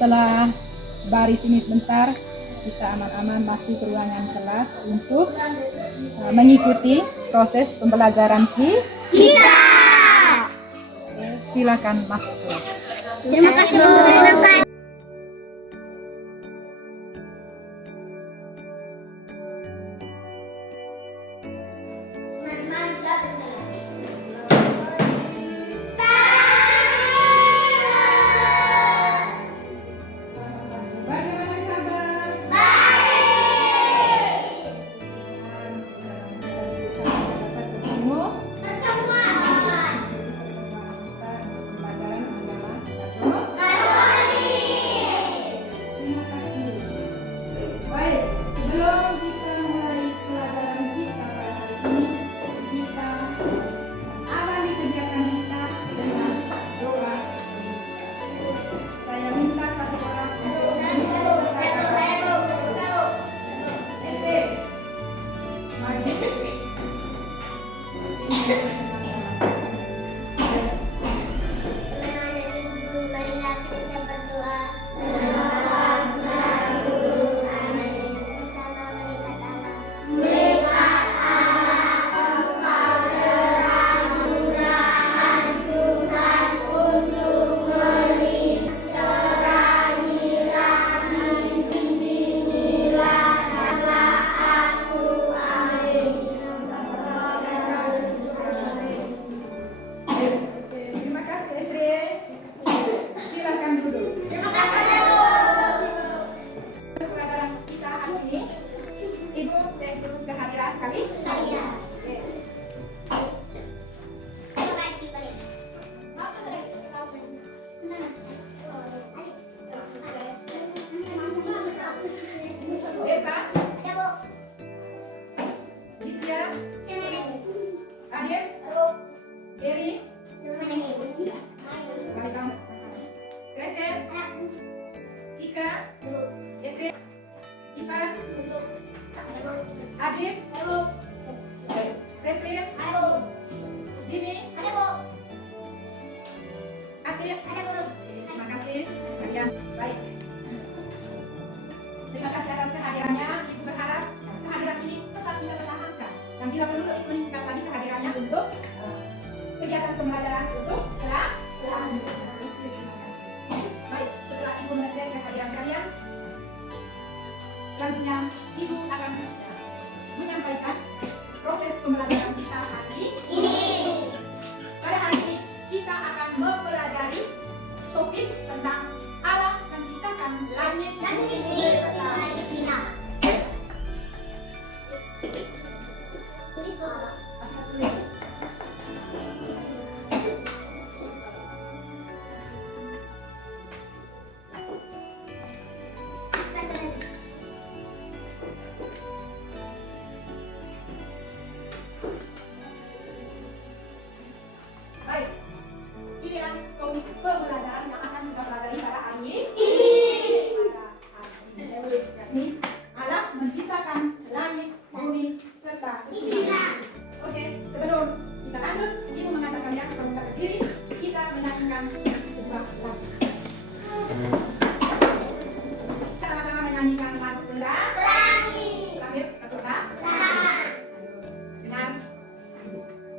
setelah baris ini sebentar, kita aman-aman masuk ke ruangan kelas untuk mengikuti proses pembelajaran kita. Silakan masuk kelas. Terima kasih Bu. Baik. Terima kasih atas kehadirannya. Ibu berharap kehadiran ini tetap kita pertahankan. Dan bila perlu meningkat lagi kehadirannya untuk kegiatan pembelajaran untuk selanjutnya. Terima kasih. Baik, setelah Ibu mengecek kehadiran kalian, selanjutnya Ibu akan menyampaikan proses pembelajaran kita hari ini. Pada hari ini kita akan mempelajari topik tentang Allah menciptakan langit dan bumi serta Cina. Baik, inilah topik pembelajaran yang akan kita pelajari pada hari ini. Ini Allah menciptakan langit, bumi, serta Cina. Oke, sebelum kita lanjut, Ibu mengajak kalian untuk berdiri. Kita menyanyikan sebuah lagu. Sama-sama menyanyikan lagu Pelangi. Sambil berdoa. Dengan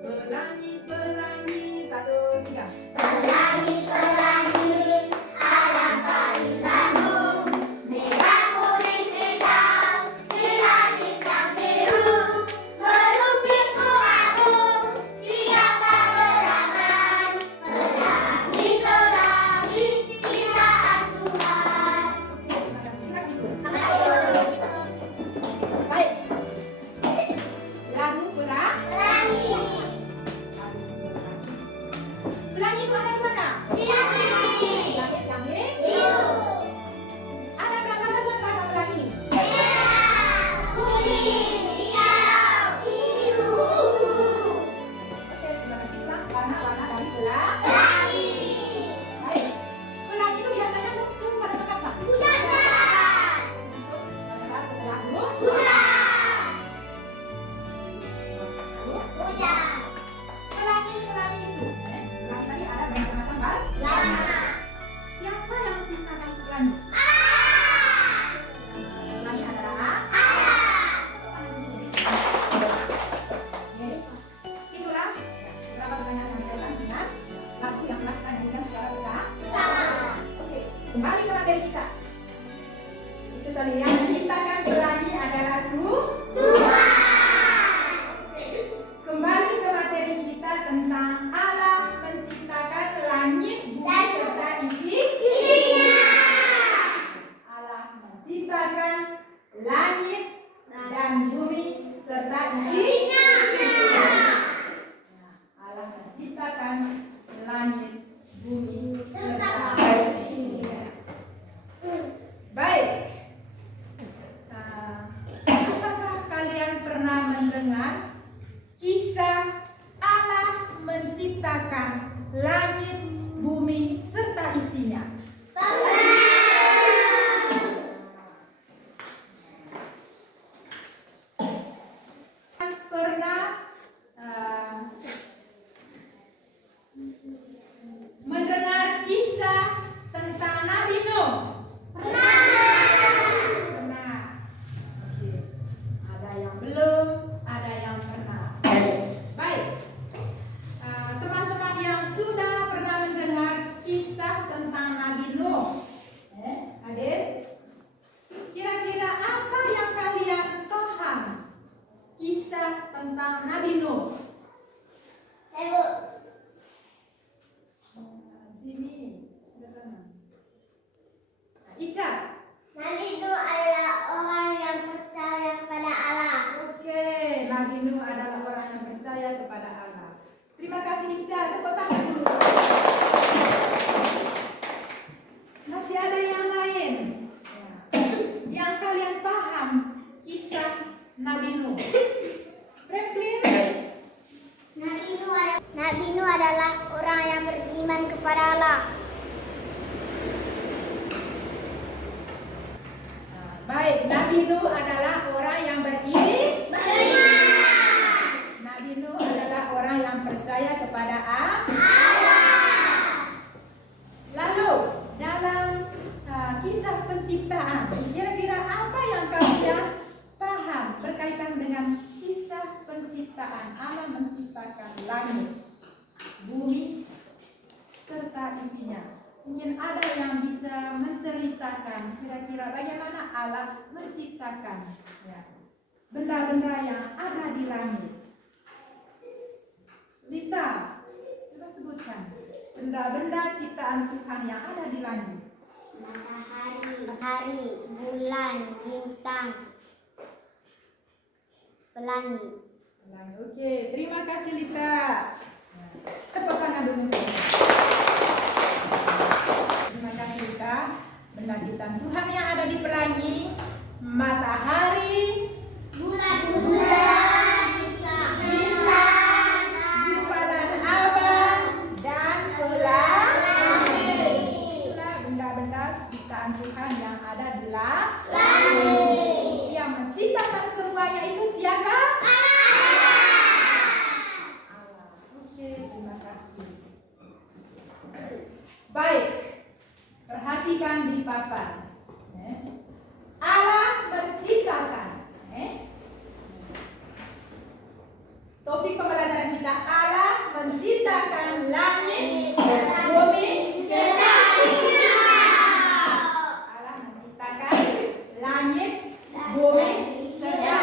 pelangi, pelangi, 1, 3. Pelangi, pelangi, alangkah indahmu, merah, kuning, hitam, di langit yang biru, melukis doamu, siapa gerangan. Pelangi, pelangi, menciptakan langit, bumi, serta isinya? Pernah mendengar kisah tentang Nabi Nuh? Pernah. Oke. Ada yang belum, ada yang pernah. Baik. Teman-teman yang sudah pernah mendengar kisah tentang Nabi Nuh, adik, kira-kira apa yang kalian paham kisah tentang Nabi Nuh? Sini, Ica. Nabi Nuh adalah orang yang percaya kepada Allah. Oke, Nabi Nuh adalah orang yang percaya kepada Allah. Terima kasih Ica, tepuk tangan dulu. Masih ada yang lain yang kalian paham kisah Nabi Nuh? Franklin? Nabi Nuh adalah orang yang beriman kepada Allah. Baik, Nabi Nuh adalah orang yang beriman. Nabi Nuh adalah orang yang percaya kepada Allah. Lalu dalam kisah penciptaan, kira-kira apa yang kalian paham berkaitan dengan kisah penciptaan? Allah menciptakan langit, bumi, serta isinya. Mungkin ada yang bisa menceritakan kira-kira bagaimana Allah menciptakan benda-benda yang ada di langit. Lita, coba sebutkan benda-benda ciptaan Tuhan yang ada di langit. Matahari, bulan, bintang, pelangi. Oke, terima kasih Lita. Tepuk tangan dulu. Terima kasih Lita. Benda ciptaan Tuhan yang ada di pelangi, matahari, Bulan, bulan abang, dan pelangi. Itulah benda-benda ciptaan Tuhan yang ada di langit. Yang menciptakan semuanya itu siapa? Allah. Oke, terima kasih. Baik, perhatikan di papan. Allah menciptakan. Topik pembelajaran kita, Allah menciptakan langit, bumi, serta isinya. Allah menciptakan langit, bumi, serta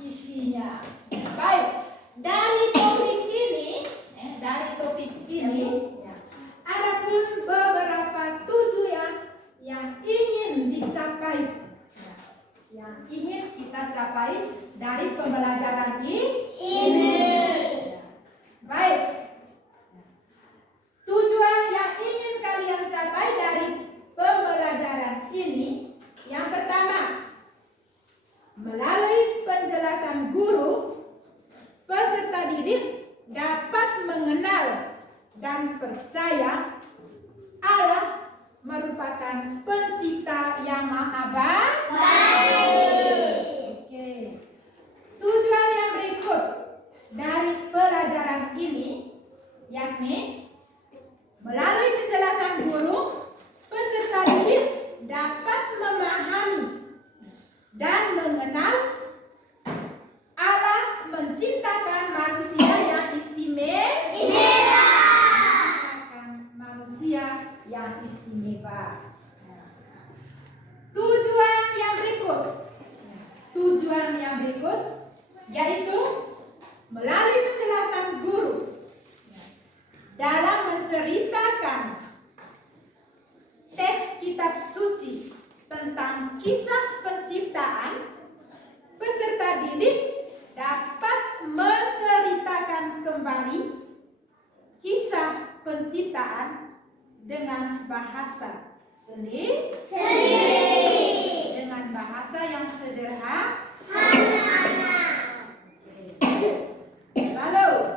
isinya. Baik, dari topik ini, adapun beberapa tujuan yang ingin dicapai, yang ingin kita capai dari pembelajaran ini. Baik, tujuan yang ingin kalian capai dari pembelajaran ini, yang pertama, melalui penjelasan guru, peserta didik dapat mengenal dan percaya Allah merupakan pencipta yang maha baik. Oke. Tujuan yang berikut dari pelajaran ini yakni melalui penjelasan guru, peserta didik dapat memahami dan mengenal Allah menciptakan manusia yang istimewa. Tujuan yang berikut yaitu melalui penjelasan guru dalam menceritakan teks kitab suci tentang kisah penciptaan, peserta didik dapat menceritakan kembali kisah penciptaan dengan bahasa sendiri, dengan bahasa yang sederhana. Lalu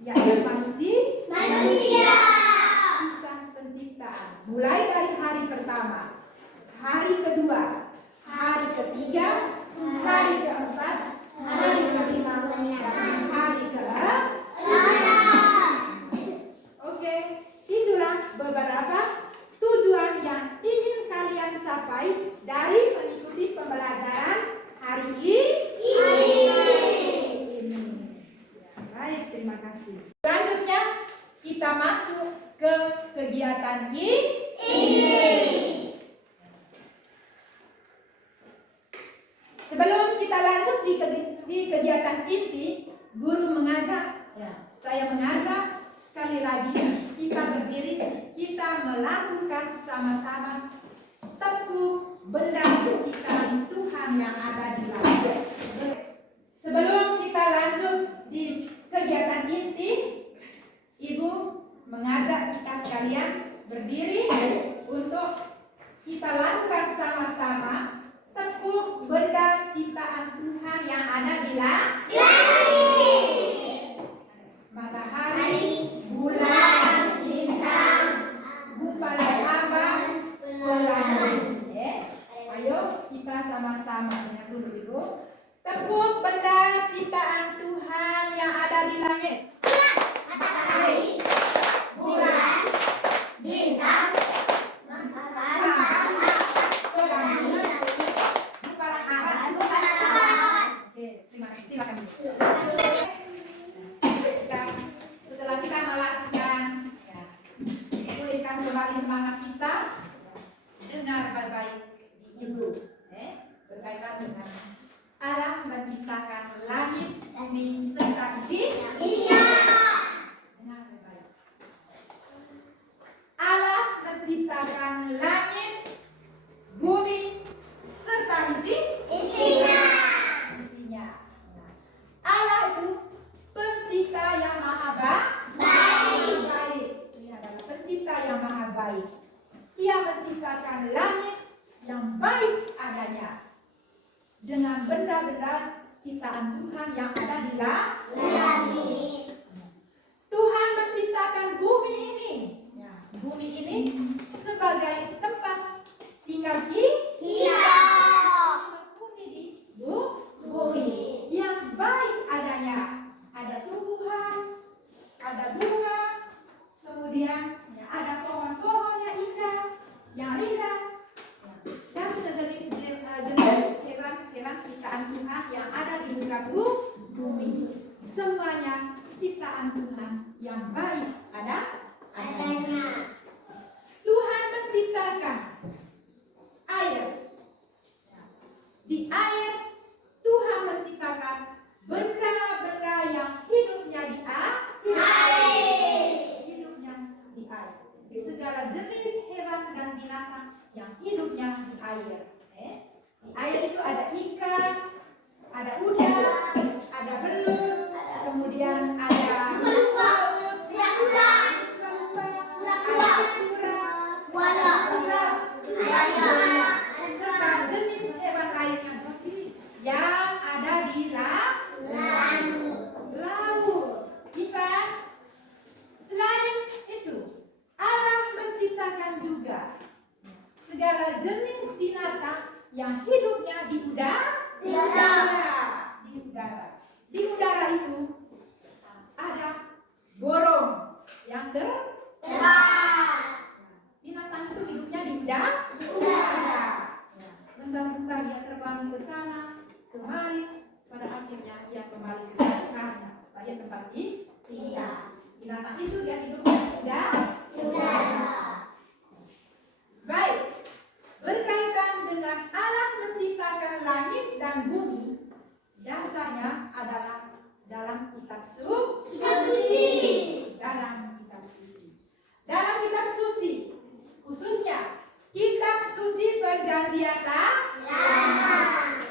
yaitu manusia. Manusia. Kisah penciptaan. Mulai dari hari pertama, hari kedua, hari ketiga, hari keempat, hari kelima, dan hari ke-6. Oke, itulah beberapa tujuan yang ingin kalian capai dari mengikuti pembelajaran hari ini. Ya, baik, terima kasih. Selanjutnya kita masuk ke kegiatan ini. Sebelum kita lanjut di kegiatan inti, guru mengajak, saya mengajak sekali lagi kita berdiri, kita melakukan sama-sama tepuk benda penciptaan Tuhan yang ada di langit. Sebelum kita lanjut di kegiatan inti, Ibu mengajak kita sekalian berdiri untuk kita lakukan sama-sama tepuk benda ciptaan Tuhan yang ada di langit. Matahari, bulan, bintang, gumpalan awan, pelangi. Ayo kita sama-sama dengan dulu Ibu. Tepuk benda ciptaan Tuhan yang ada di langit. Matahari, bulan, bintang, pelangi, gumpalan awan. Oke, terima kasih. Silakan. Setelah kita melakukan, pulihkan kembali semangat kita. Dengar baik-baik Ibu, berkaitan dengan Allah menciptakan langit, bumi, serta isinya. Dengar baik-baik. Allah menciptakan langit, bumi, serta isinya. Allah itu pencipta yang maha baik. Dia adalah pencipta yang maha baik. Ia menciptakan langit yang baik adanya dengan benda-benda ciptaan Tuhan yang ada di langit. Tuhan menciptakan bumi ini. Bumi ini sebagai tempat tinggal kita. Menghuni di bumi yang baik adanya. Ada tumbuhan, ada bunga, kemudian ada pohon-pohon yang indah, yang indah, dan sejenis hewan-hewan ciptaan Tuhan yang ada di muka bumi. Semuanya ciptaan Tuhan yang baik adanya. Tuhan menciptakan air. Di air Tuhan menciptakan benda-benda yang hidupnya di air. Hidupnya di air. Segala jenis hewan dan binatang yang hidupnya di air. Di air itu ada ikan, ada udang, ada belut, kemudian ada serta jenis hewan lainnya yang ada di laut. Ivan, selain itu Allah menciptakan juga segala jenis binatang yang hidupnya di udara. Di udara itu ada burung yang terbang. Binatang itu hidupnya di udara. Sebentar dia terbang ke sana, kemari, pada akhirnya dia kembali ke sarangnya supaya tempat tinggal. Binatang itu dia hidupnya di udara. Baik, berkaitan dengan Allah menciptakan langit dan bumi, dasarnya adalah dalam kitab suci. Dalam kitab suci, khususnya kitab suci perjanjian lama.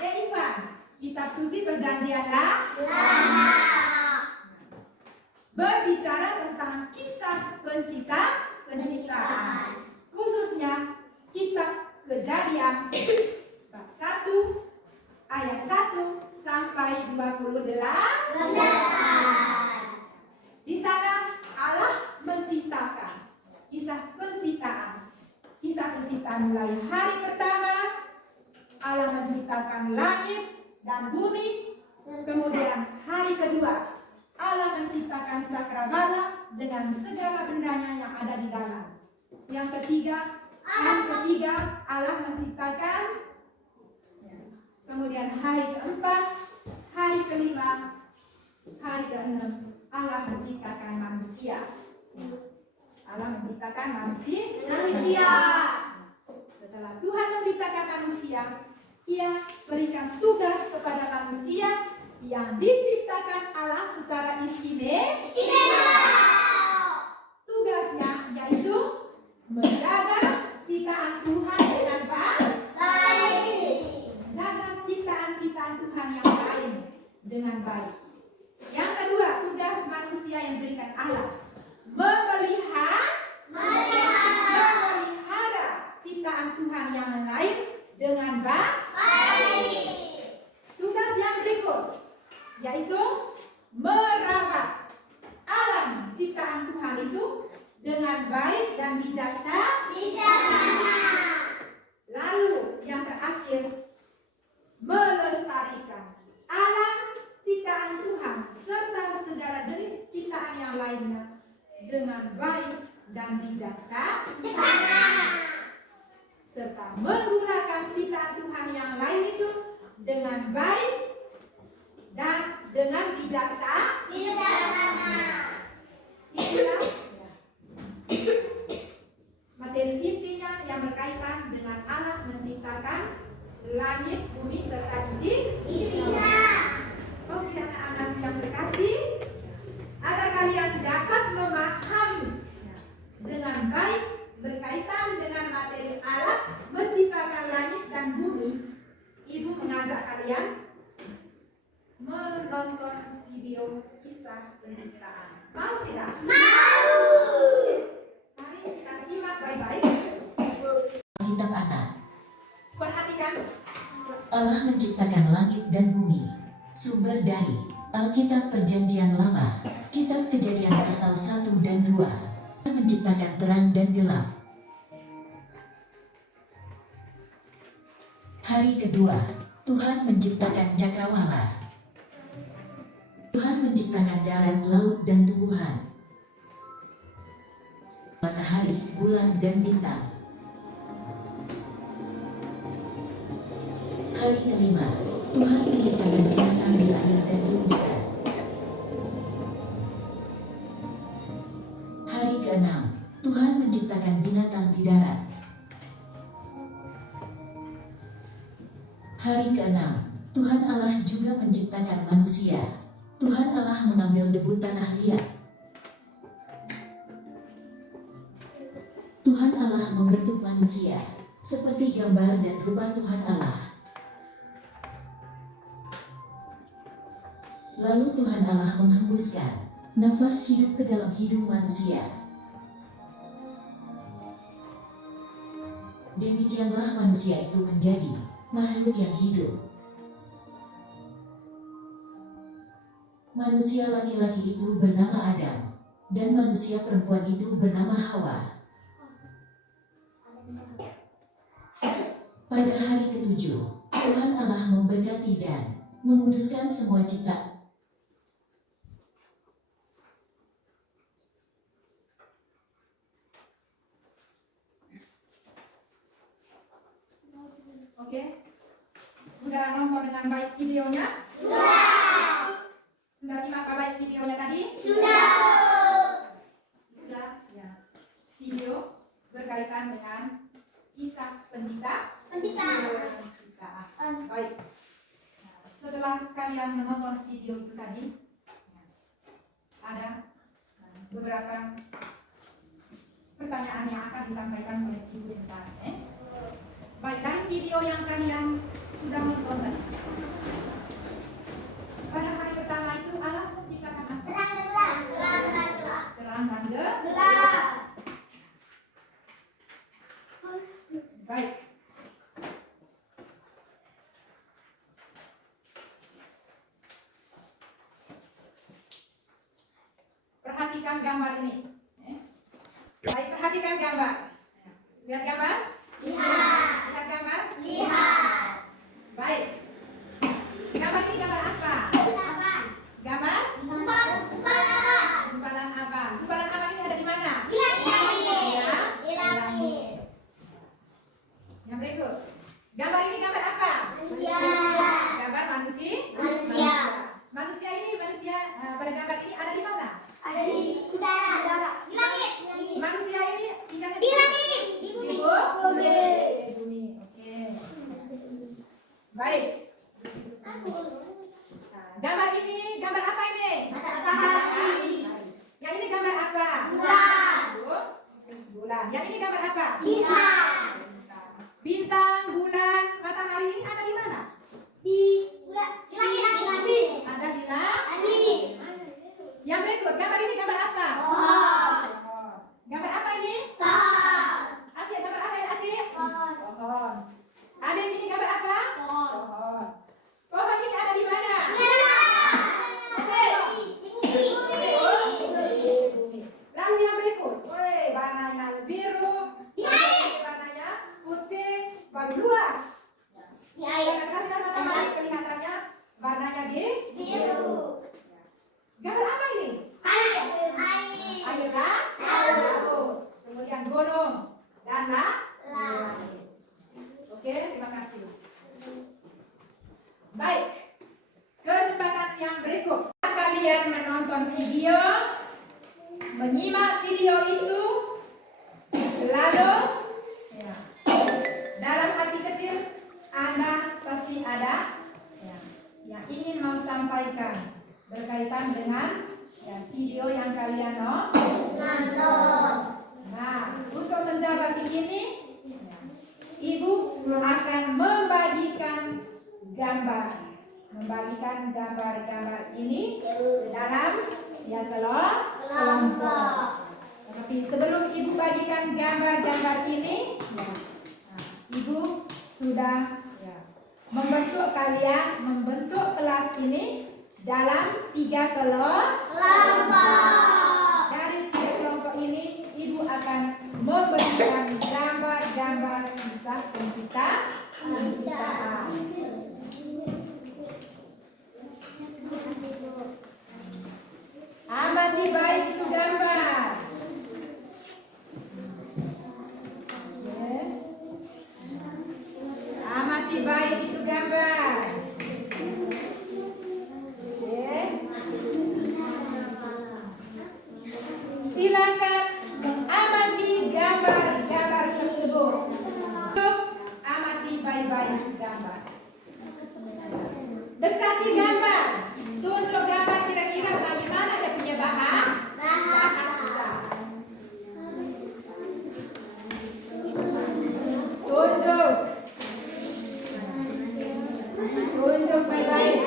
Ivan, kitab suci perjanjian lama berbicara tentang kisah penciptaan, khususnya kitab Kejadian bab 1 ayat 1 sampai 28. mulai hari pertama Allah menciptakan langit dan bumi. Kemudian hari kedua Allah menciptakan cakrawala dengan segala bendanya yang ada di dalam. Yang ketiga, hari ketiga Allah menciptakan. Kemudian hari keempat, hari kelima, hari keenam Allah menciptakan manusia. Allah menciptakan manusia. Setelah Tuhan menciptakan manusia, Ia berikan tugas kepada manusia yang diciptakan Allah secara istimewa. Tugasnya yaitu menjaga ciptaan Tuhan dengan baik. Menjaga ciptaan-ciptaan Tuhan yang lain dengan baik. Yang kedua, tugas manusia yang diberikan Allah memelihara ciptaan Tuhan yang lain dengan baik. Tugas yang berikut yaitu merawat alam ciptaan Tuhan itu dengan baik dan bijaksana. Lalu yang terakhir, melestarikan alam ciptaan Tuhan serta segala jenis ciptaan yang lainnya dengan baik dan bijaksana, serta menggunakan ciptaan Tuhan yang lain itu dengan baik dan dengan bijaksana. Itulah materi intinya yang berkaitan dengan Allah menciptakan langit, bumi, serta isinya. Oke, anak-anak yang berkasih, agar kalian dapat memahami dengan baik berkaitan dengan materi Allah menciptakan langit dan bumi, Ibu mengajak kalian menonton video kisah penciptaan. Mau tidak? Mau. Mari kita simak baik-baik. Kitab Anak. Perhatikan. Allah menciptakan langit dan bumi. Sumber dari Alkitab Perjanjian Lama, Kitab Kejadian pasal 1 dan 2. Allah menciptakan terang dan gelap. Hari kedua, Tuhan menciptakan cakrawala. Tuhan menciptakan darat, laut, dan tumbuhan, matahari, bulan, dan bintang. Hari kelima, Tuhan menciptakan binatang di air dan di udara. Hari keenam, Tuhan menciptakan binatang di darat. Hari keenam, Tuhan Allah juga menciptakan manusia. Tuhan Allah mengambil debu tanah liat. Tuhan Allah membentuk manusia seperti gambar dan rupa Tuhan Allah. Lalu Tuhan Allah menghembuskan nafas hidup ke dalam hidung manusia. Demikianlah manusia itu menjadi makhluk yang hidup. Manusia laki-laki itu bernama Adam, dan manusia perempuan itu bernama Hawa. Pada hari ketujuh, Tuhan Allah memberkati dan menguduskan semua ciptaan. Oke, sudah nonton dengan baik videonya? Sudah simak baik videonya tadi? Sudah, ya. Video berkaitan dengan kisah penciptaan. Baik. Setelah kalian menonton video itu tadi, ada beberapa pertanyaan yang akan disampaikan oleh Ibu sebentar. Baik, dari video yang kalian sudah menonton tadi, pada hari pertama itu Allah menciptakan terang dan gelap. Baik. Perhatikan gambar ini. Baik, perhatikan gambar. Lihat gambar? Lihat gambar? Baik. Gambar ini gambar apa? Gambar? Gumpalan awan. Gumpalan awan ini ada di mana? Ya. Di langit. Yang berikut. Gambar ini gambar apa? Gambar manusia. Manusia ini pada gambar ini ada di mana? Manusia ini tinggalnya di bumi. Oke. Baik. Nah, gambar ini gambar apa ini? Matahari. Yang ini gambar apa? Bulan. Yang ini gambar apa? Bintang, bulan, matahari ini ada di mana? Ada di langit. Yang berikut, gambar ini gambar apa? Gambar apa ini? Akhir, gambar apa yang akhir? Pohon. Ada ini gambar apa? Pohon. Pohon ini ada di mana? Lalu yang berikut, warnanya biru, warnanya putih, baru luas. Dengan kasih matahari kelihatannya warnanya biru. Gambar apa ini? Air laut. Kemudian gunung dan langit. Oke, terima kasih. Baik. Kesempatan yang berikut. Kalian menonton video, menyimak video itu, lalu dalam hati kecil Anda pasti ada yang ingin mau sampaikan berkaitan dengan video yang kalian nonton. Nah, untuk menjawab ini, Ibu akan membagikan gambar ini ke dalam kelompok. Tapi sebelum Ibu bagikan gambar-gambar ini, Ibu sudah membentuk kelas ini dalam 3 kelompok. Dari 3 kelompok ini, Ibu akan memberikan gambar-gambar kisah penciptaan. Amati baik itu gambar. Amati baik itu gambar. Silakan mengamati gambar-gambar tersebut. Amati baik-baik gambar. Dekati gambar. Tunjuk gambar kira-kira bagaimana dia punya bahasa. Tunjuk baik-baik.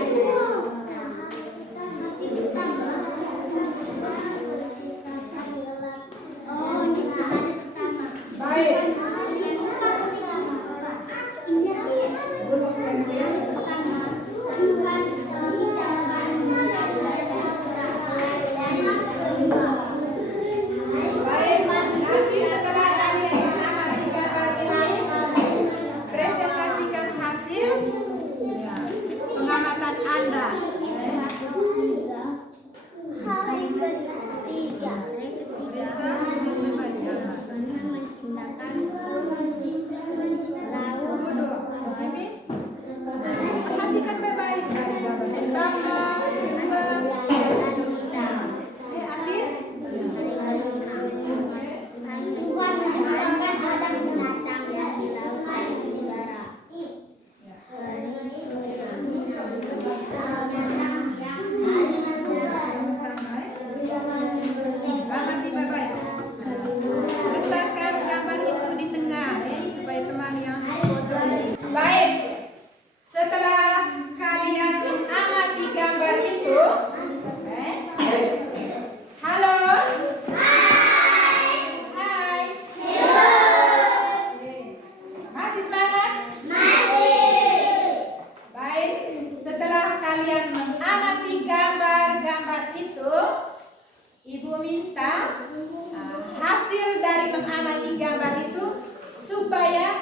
hasil dari mengamati gambar itu supaya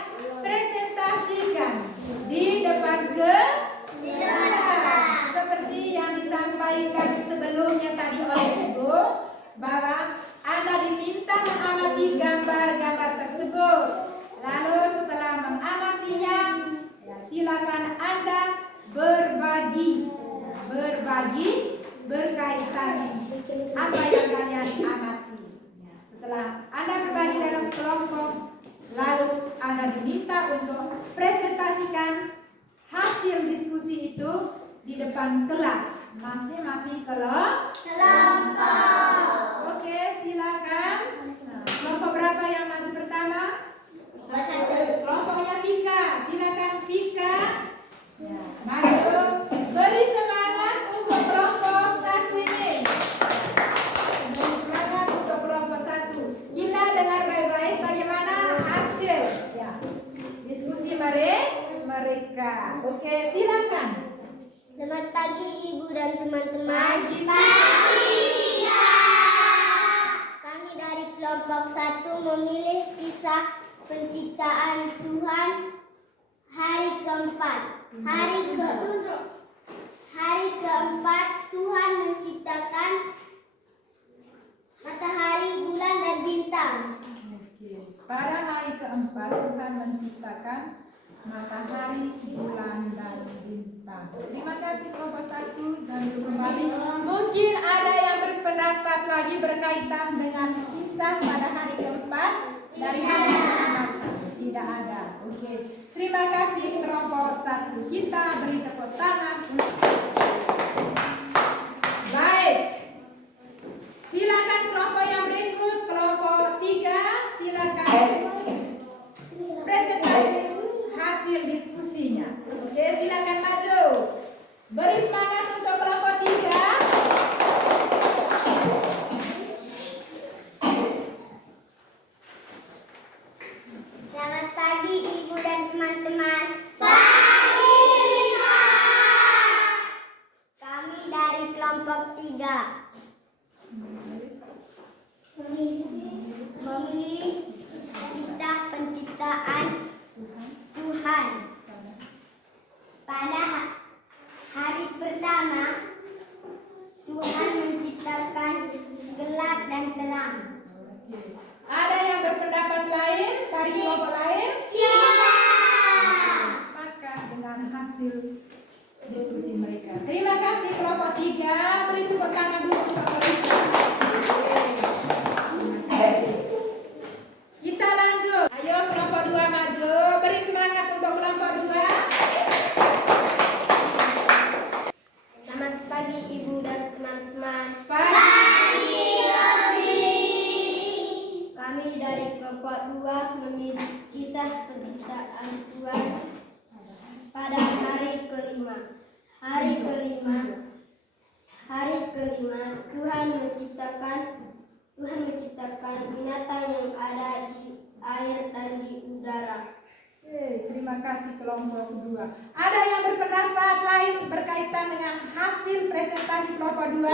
presentasikan di depan kelas. Seperti yang disampaikan sebelumnya tadi oleh Ibu, bahwa Anda diminta mengamati gambar-gambar tersebut. Lalu setelah mengamatinya, ya, silakan Anda berbagi berkaitan apa yang kalian amati. Ya, setelah Anda berbagi dalam kelompok, lalu Anda diminta untuk presentasikan hasil diskusi itu di depan kelas masing-masing kelompok. Oke, silakan. Nah, kelompok berapa yang maju pertama? Kelompoknya Vika. Silakan Vika. Ya, maju. Beri semangat untuk kelompok satu ini. Beri semangat untuk kelompok satu. Kita dengar baik-baik bagaimana hasil ya diskusi mereka. Oke, silakan. Selamat pagi Ibu dan teman-teman. Kami dari kelompok 1 memilih kisah penciptaan Tuhan hari keempat. Hari keempat Tuhan menciptakan matahari, bulan, dan bintang. Oke. Pada hari keempat Tuhan menciptakan matahari, bulan, dan bintang. Terima kasih kelompok 1. Jangan dulu kembali. Mungkin ada yang berpendapat lagi berkaitan dengan kisah pada hari keempat dari hari keempat. Tidak ada. Oke. Terima kasih kelompok 1. Kita beri tepuk tangan. Baik. Silakan kelompok yang berikut, kelompok 3, silakan presentasi hasil diskusinya. Oke, silakan maju. Beri semangat untuk kelompok 3. Selamat pagi Ibu dan teman-teman. Kami dari kelompok 3 memilih kisah penciptaan Tuhan. Pada hari pertama, Tuhan menciptakan gelap dan terang. Ada yang berpendapat lain dari kelompok lain? Sepakat dengan hasil diskusi mereka. Terima kasih kelompok 3. Beri tepuk tangan dulu untuk mereka. Kita lanjut. Ayo kelompok 2 maju. Beri semangat untuk kelompok 2. Selamat pagi Ibu dan teman-teman. Kami dari kelompok 2 memilih kisah penciptaan Tuhan pada hari kelima. Tuhan menciptakan binatang yang ada di air dan di udara. Terima kasih kelompok 2. Ada yang berpendapat lain berkaitan dengan hasil presentasi kelompok 2?